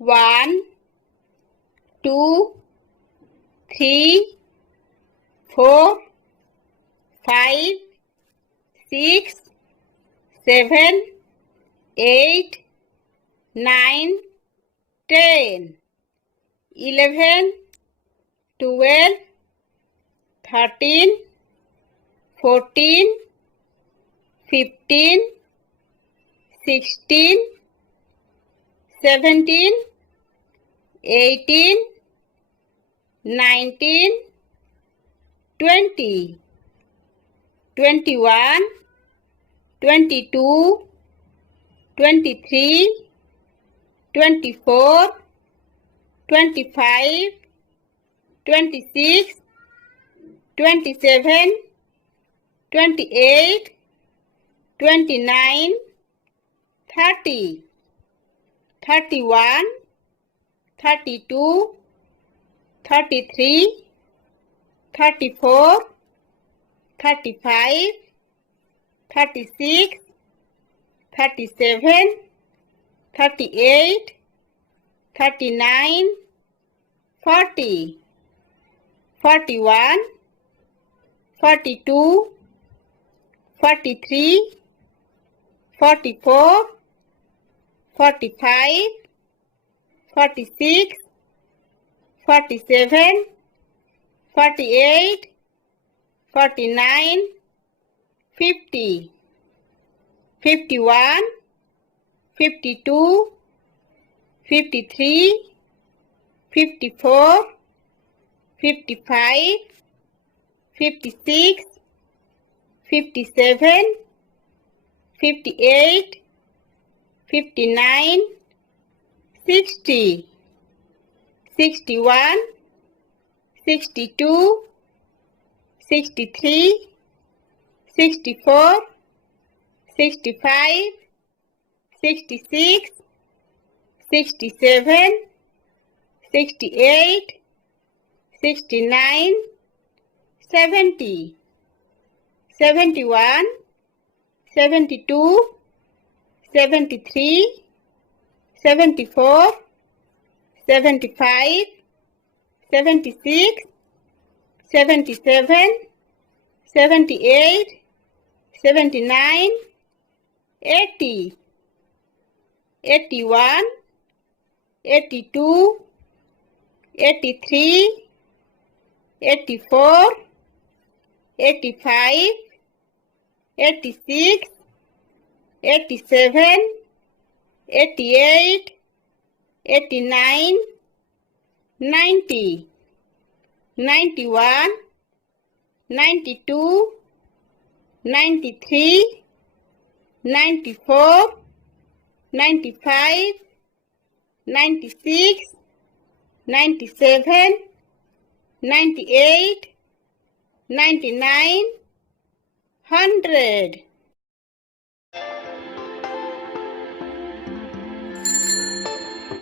1 2 3 4 5 6 7 8 9 10 11 12 13 14 15 16 17 18 19 20 21 22 23 24 25 26 27 28 29 30 31 32 33 34 35 36 37 38 39 40 41 42 43 44 45 46 47 48 49 50 51 52 53 54 55 56 57 58 59 60 61 62 63 64 65 66 67 68 69 70 71 72 73 74 75 76 77 78 79 80 81 82 83 84 85 86 87 88 89 90 91 92 93 94 95 96 97 98 99 100